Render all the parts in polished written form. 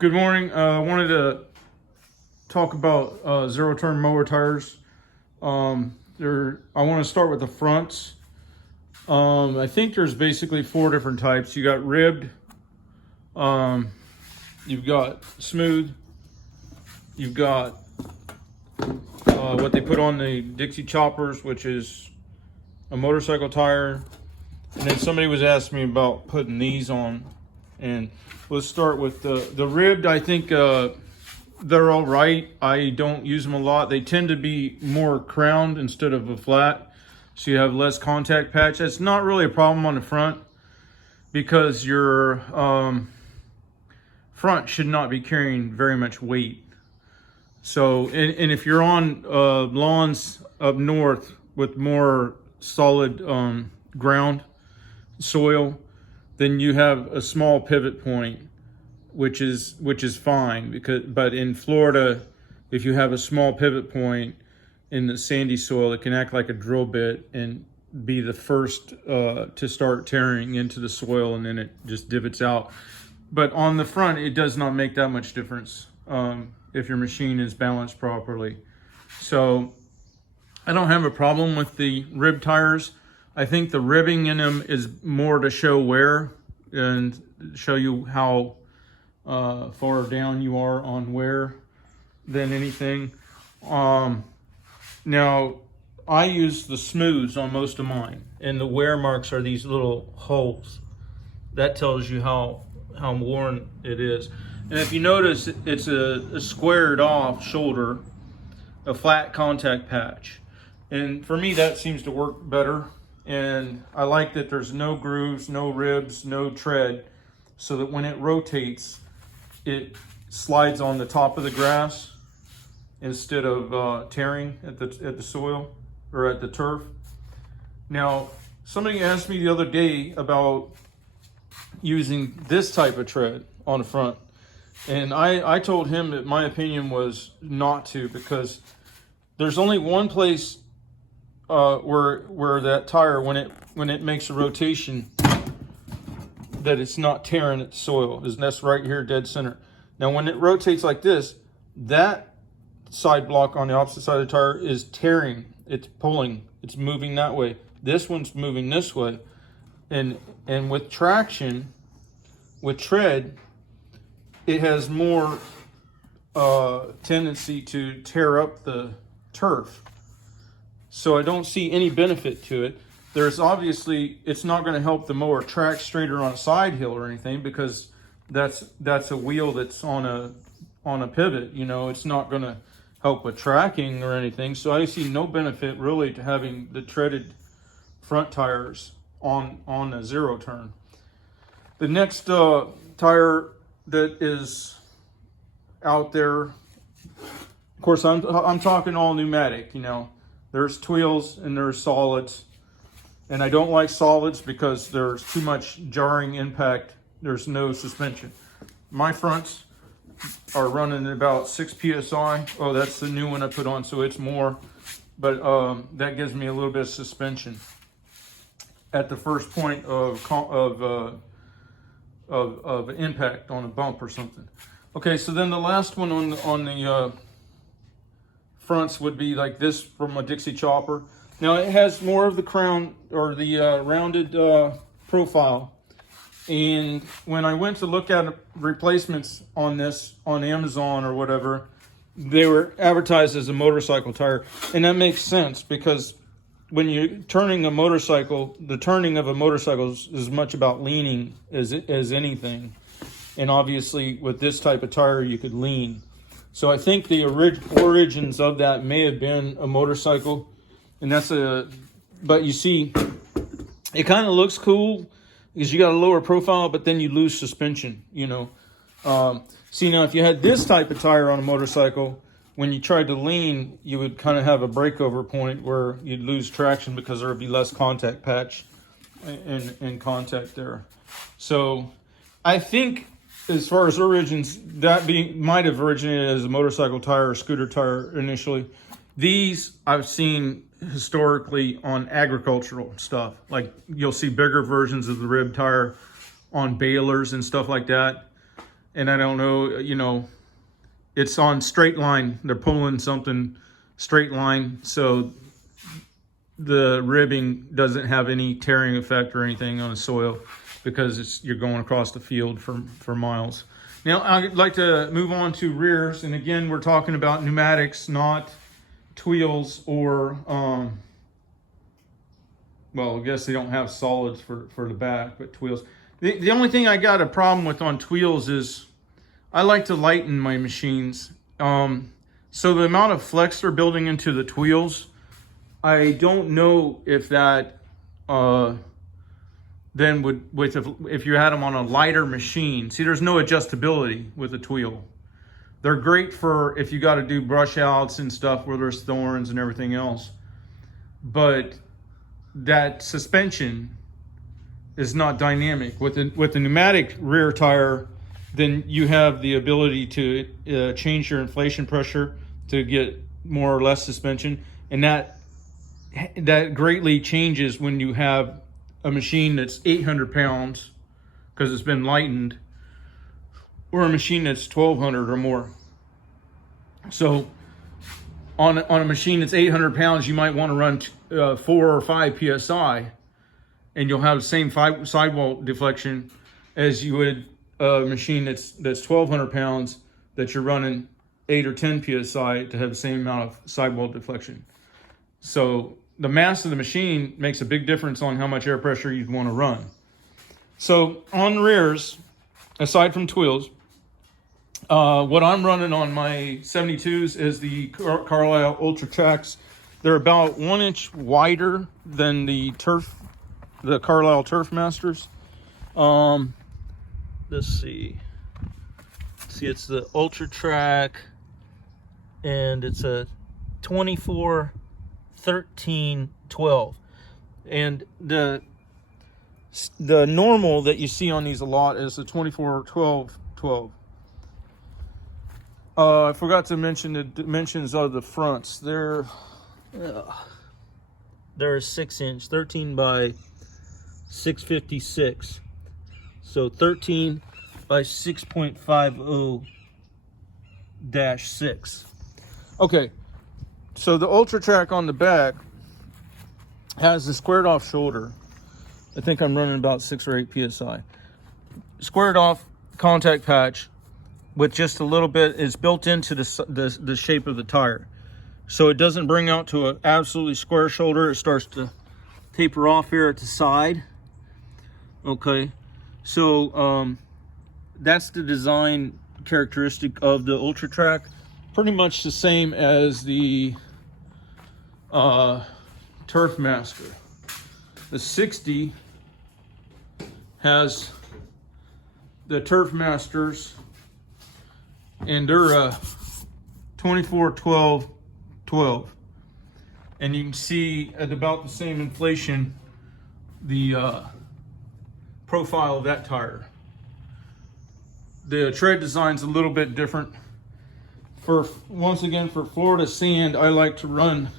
Good morning. I wanted to talk about zero-turn mower tires. I want to start with the fronts. I think there's basically 4 different types. You got ribbed, you've got smooth, you've got what they put on the Dixie choppers, which is a motorcycle tire, and then somebody was asking me about putting these on. And let's start with the ribbed. I think they're all right. I don't use them a lot. They tend to be more crowned instead of a flat, so you have less contact patch. That's not really a problem on the front because your front should not be carrying very much weight. So, and if you're on lawns up north with more solid ground soil, then you have a small pivot point, which is fine. But in Florida, if you have a small pivot point in the sandy soil, it can act like a drill bit and be the first to start tearing into the soil, and then it just divots out. But on the front, it does not make that much difference if your machine is balanced properly. So I don't have a problem with the rib tires. I think the ribbing in them is more to show wear and show you how far down you are on wear than anything. Now, I use the smooths on most of mine, and the wear marks are these little holes. That tells you how worn it is. And if you notice, it's a squared off shoulder, a flat contact patch. And for me, that seems to work better. And I like that there's no grooves, no ribs, no tread, so that when it rotates, it slides on the top of the grass instead of tearing at the soil or at the turf. Now, somebody asked me the other day about using this type of tread on the front, and I told him that my opinion was not to, because there's only one place where that tire, when it makes a rotation, that it's not tearing at the soil, and that's right here dead center. Now when it rotates like this, that side block on the opposite side of the tire is tearing, it's pulling, it's moving that way. This one's moving this way, and with traction, with tread, it has more tendency to tear up the turf. So I don't see any benefit to it. There's obviously, it's not going to help the mower track straighter on a side hill or anything, because that's a wheel that's on a pivot. You know, it's not going to help with tracking or anything. So I see no benefit really to having the treaded front tires on a zero turn. The next tire that is out there, of course, I'm talking all pneumatic. You know, there's twills and there's solids, and I don't like solids because there's too much jarring impact. There's no suspension. My fronts are running at about 6 psi. Oh, that's the new one I put on, so it's more, but that gives me a little bit of suspension at the first point of impact on a bump or something. Okay, so then the last one on the fronts would be like this from a Dixie chopper. Now it has more of the crown or the rounded profile. And when I went to look at replacements on this on Amazon or whatever, they were advertised as a motorcycle tire. And that makes sense, because when you're turning a motorcycle, the turning of a motorcycle is as much about leaning as anything. And obviously with this type of tire, you could lean. So I think the origins of that may have been a motorcycle. And but you see, it kind of looks cool because you got a lower profile, but then you lose suspension, you know. See, now if you had this type of tire on a motorcycle, when you tried to lean, you would kind of have a breakover point where you'd lose traction because there would be less contact patch and contact there. So I think, as far as origins, that might have originated as a motorcycle tire or scooter tire initially. These I've seen historically on agricultural stuff. Like, you'll see bigger versions of the rib tire on balers and stuff like that. and I don't know, you know, it's on straight line. They're pulling something straight line, so the ribbing doesn't have any tearing effect or anything on the soil because you're going across the field for miles. Now, I'd like to move on to rears, and again, we're talking about pneumatics, not wheels or, well, I guess they don't have solids for the back, but wheels. The only thing I got a problem with on wheels is I like to lighten my machines. So the amount of flex they're building into the wheels, I don't know if that then would, if you had them on a lighter machine. See, there's no adjustability with a wheel. They're great for if you got to do brush outs and stuff where there's thorns and everything else. But that suspension is not dynamic. With the pneumatic rear tire, then you have the ability to change your inflation pressure to get more or less suspension, and that greatly changes when you have a machine that's 800 pounds because it's been lightened, or a machine that's 1200 or more. So on a machine that's 800 pounds, you might want to run 4 or 5 psi, and you'll have the same sidewall deflection as you would a machine that's 1200 pounds that you're running 8 or 10 psi to have the same amount of sidewall deflection. So the mass of the machine makes a big difference on how much air pressure you'd want to run. So on rears, aside from wheels, what I'm running on my 72s is the Carlisle Ultra Tracks. They're about 1 inch wider than the Carlisle Turf Masters. Let's see. See, it's the Ultra Track, and it's a 24, 13, 12. And the normal that you see on these a lot is the 24, 12, 12. I forgot to mention the dimensions of the fronts. They're 6 inch, 13 by 656. So 13 by 6.50-6. Okay, so the Ultra Track on the back has a squared off shoulder. I think I'm running about 6 or 8 psi. Squared off contact patch with just a little bit is built into the shape of the tire. So it doesn't bring out to an absolutely square shoulder. It starts to taper off here at the side. Okay, so that's the design characteristic of the Ultra Track. Pretty much the same as the Turf Master. The 60 has the Turf Masters, and they're 24, 12, 12. And you can see at about the same inflation the profile of that tire. The tread design's a little bit different. Once again, for Florida sand, I like to run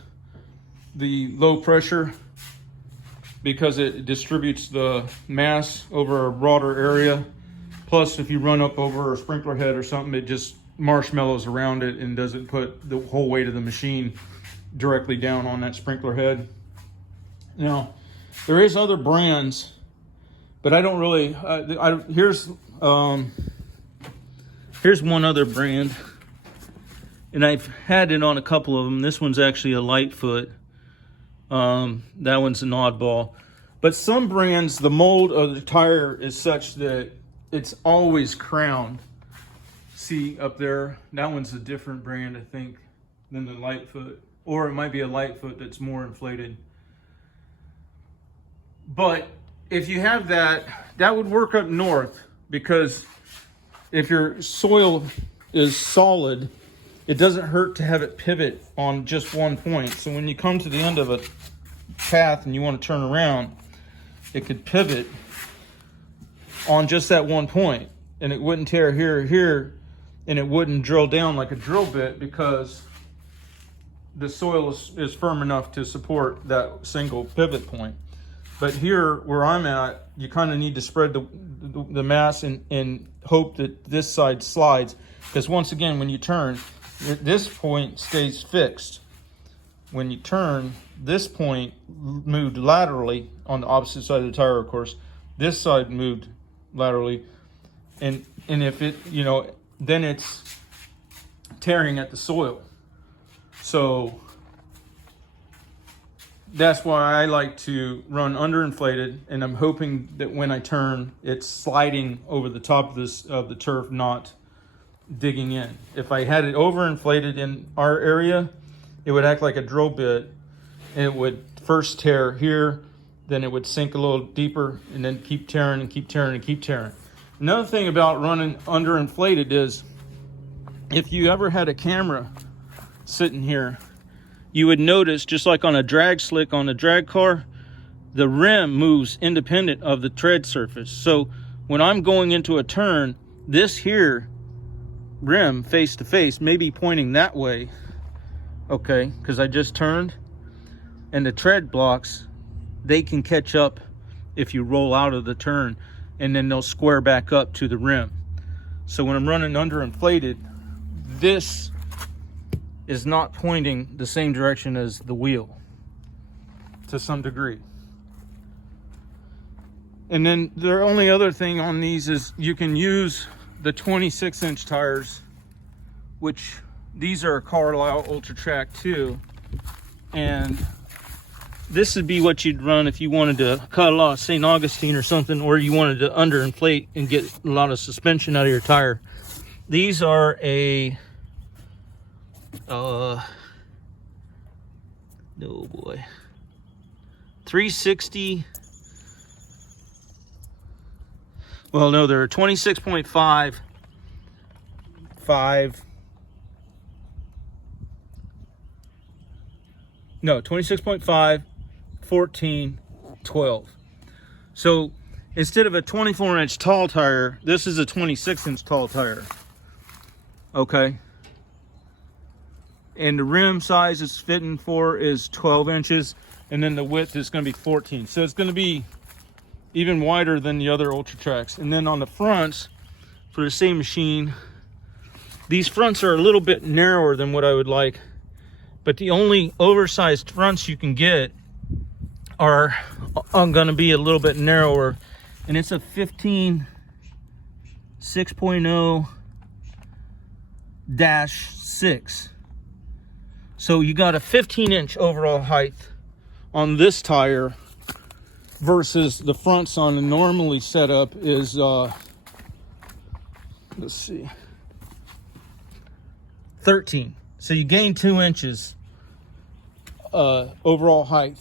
the low pressure because it distributes the mass over a broader area. Plus, if you run up over a sprinkler head or something, it just marshmallows around it and doesn't put the whole weight of the machine directly down on that sprinkler head. Now, there is other brands, but I don't really, here's one other brand, and I've had it on a couple of them. This one's actually a Lightfoot. That one's an oddball. But some brands, the mold of the tire is such that it's always crowned. See up there, that one's a different brand, I think, than the Lightfoot. Or it might be a Lightfoot that's more inflated. But if you have that, that would work up north, because if your soil is solid, it doesn't hurt to have it pivot on just one point. So when you come to the end of a path and you want to turn around, it could pivot on just that one point, and it wouldn't tear here or here, and it wouldn't drill down like a drill bit because the soil is firm enough to support that single pivot point. But here, where I'm at, you kind of need to spread the mass and hope that this side slides. Because once again, when you turn, this point stays fixed. When you turn, this point moved laterally on the opposite side of the tire, of course. This side moved laterally. And if it, you know, then it's tearing at the soil. So that's why I like to run underinflated, and I'm hoping that when I turn, it's sliding over the top of the turf, not digging in. If I had it overinflated in our area, it would act like a drill bit, and it would first tear here, then it would sink a little deeper, and then keep tearing and keep tearing and keep tearing. Another thing about running underinflated is, if you ever had a camera sitting here, you would notice, just like on a drag slick on a drag car, the rim moves independent of the tread surface. So when I'm going into a turn, this here rim face to face may be pointing that way, okay, because I just turned, and the tread blocks, they can catch up if you roll out of the turn, and then they'll square back up to the rim. So when I'm running underinflated, this is not pointing the same direction as the wheel to some degree. And then the only other thing on these is you can use the 26-inch tires, which these are Carlisle Ultra Track 2, and this would be what you'd run if you wanted to cut a lot of St. Augustine or something, or you wanted to underinflate and get a lot of suspension out of your tire. These are a oh boy, 360. Well, no, they're 26.5, 26.5, 14, 12. So instead of a 24-inch tall tire, this is a 26-inch tall tire. Okay. And the rim size it's fitting for is 12 inches, and then the width is going to be 14. So it's going to be even wider than the other Ultra Tracks. And then on the fronts, for the same machine, these fronts are a little bit narrower than what I would like, but the only oversized fronts you can get are going to be a little bit narrower, and it's a 15 6.0-6. So you got a 15-inch overall height on this tire versus the fronts on the normally set up is, let's see, 13. So you gain 2 inches overall height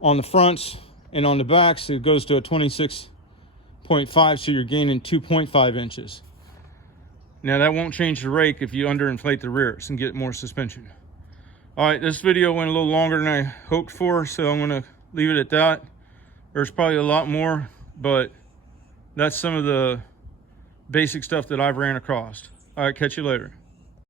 on the fronts, and on the backs it goes to a 26.5, so you're gaining 2.5 inches. Now that won't change the rake if you underinflate the rears and get more suspension. All right, this video went a little longer than I hoped for, so I'm gonna leave it at that. There's probably a lot more, but that's some of the basic stuff that I've ran across. All right, catch you later.